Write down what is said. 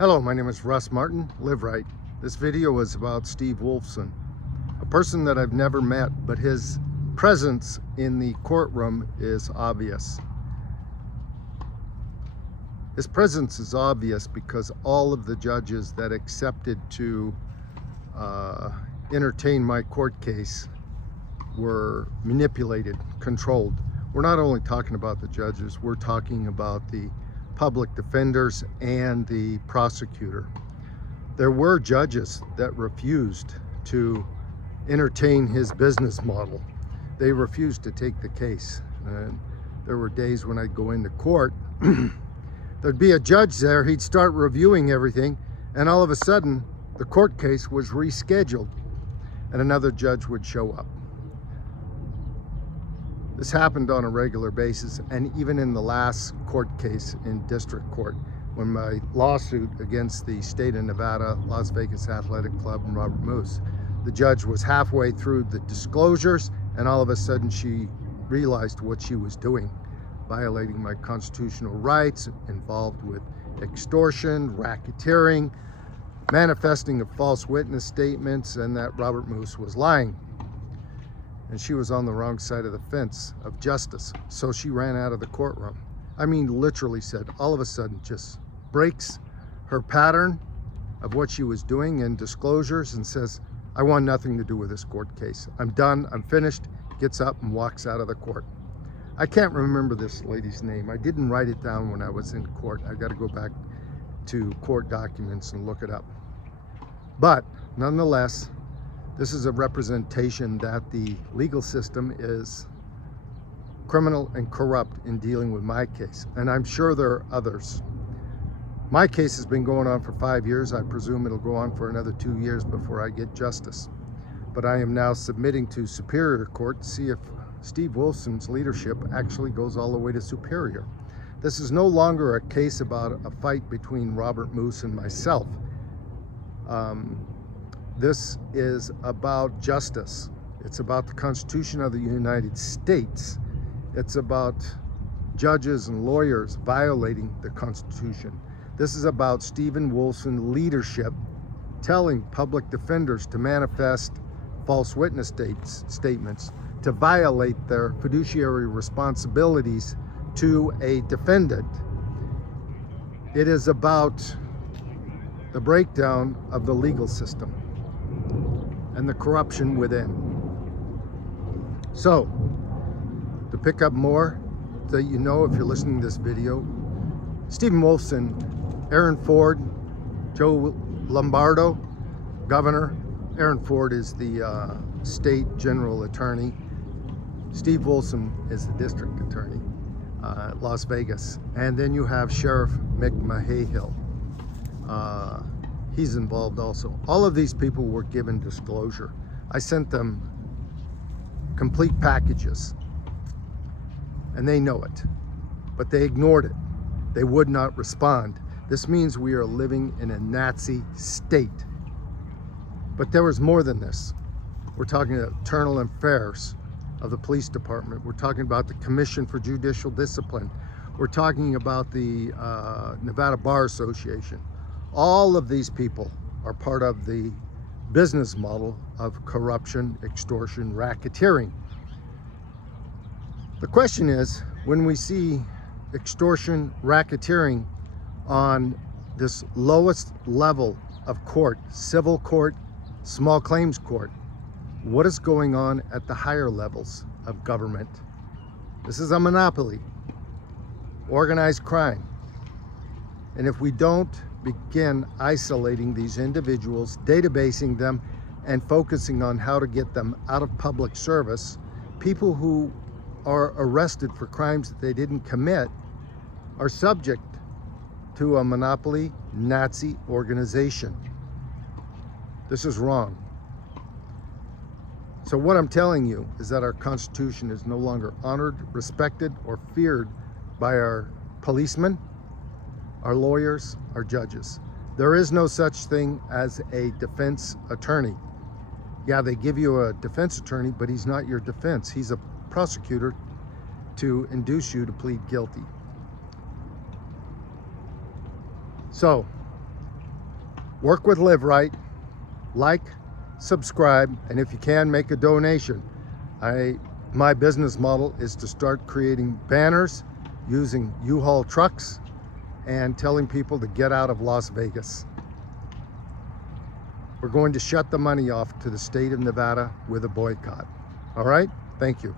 Hello, my name is Russ Martin, Live Right. This video is about Steve Wolfson, a person that I've never met, but his presence in the courtroom is obvious. His presence is obvious because all of the judges that accepted to entertain my court case were manipulated, controlled. We're not only talking about the judges, we're talking about the public defenders and the prosecutor. There were judges that refused to entertain his business model. They refused to take the case. And there were days when I'd go into court, there'd be a judge there, he'd start reviewing everything, and all of a sudden the court case was rescheduled and another judge would show up. This happened on a regular basis, and even in the last court case in district court, when my lawsuit against the state of Nevada, Las Vegas Athletic Club, and Robert Moose, the judge was halfway through the disclosures, and all of a sudden she realized what she was doing, violating my constitutional rights, involved with extortion, racketeering, manifesting of false witness statements, and that Robert Moose was lying. And she was on the wrong side of the fence of justice. So she ran out of the courtroom. I mean, literally said, all of a sudden just breaks her pattern of what she was doing in disclosures and says, I want nothing to do with this court case. I'm done, I'm finished, gets up and walks out of the court. I can't remember this lady's name. I didn't write it down when I was in court. I gotta go back to court documents and look it up. But nonetheless, this is a representation that the legal system is criminal and corrupt in dealing with my case. And I'm sure there are others. My case has been going on for 5 years. I presume it'll go on for another 2 years before I get justice. But I am now submitting to Superior Court to see if Steve Wolfson's leadership actually goes all the way to Superior. This is no longer a case about a fight between Robert Moose and myself. This is about justice. It's about the Constitution of the United States. It's about judges and lawyers violating the Constitution. This is about Stephen Wolfson leadership telling public defenders to manifest false witness statements, to violate their fiduciary responsibilities to a defendant. It is about the breakdown of the legal system and the corruption within. So, to pick up more, that you know if you're listening to this video, Stephen Wolfson, Aaron Ford, Joe Lombardo, governor. Aaron Ford is the state general attorney. Steve Wolfson is the district attorney, Las Vegas. And then you have Sheriff Mick Mahahill. He's involved also. All of these people were given disclosure. I sent them complete packages, and they know it, but they ignored it. They would not respond. This means we are living in a Nazi state. But there was more than this. We're talking about internal affairs of the police department. We're talking about the Commission for Judicial Discipline. We're talking about the Nevada Bar Association. All of these people are part of the business model of corruption, extortion, racketeering. The question is, when we see extortion, racketeering on this lowest level of court, civil court, small claims court, what is going on at the higher levels of government? This is a monopoly, organized crime. And if we don't begin isolating these individuals, databasing them, and focusing on how to get them out of public service, people who are arrested for crimes that they didn't commit are subject to a monopoly Nazi organization. This is wrong. So what I'm telling you is that our Constitution is no longer honored, respected, or feared by our policemen, our lawyers, our judges. There is no such thing as a defense attorney. Yeah, they give you a defense attorney, but he's not your defense. He's a prosecutor to induce you to plead guilty. So, work with Live Right, like, subscribe, and if you can, make a donation. My business model is to start creating banners using U-Haul trucks and telling people to get out of Las Vegas. We're going to shut the money off to the state of Nevada with a boycott. All right? Thank you.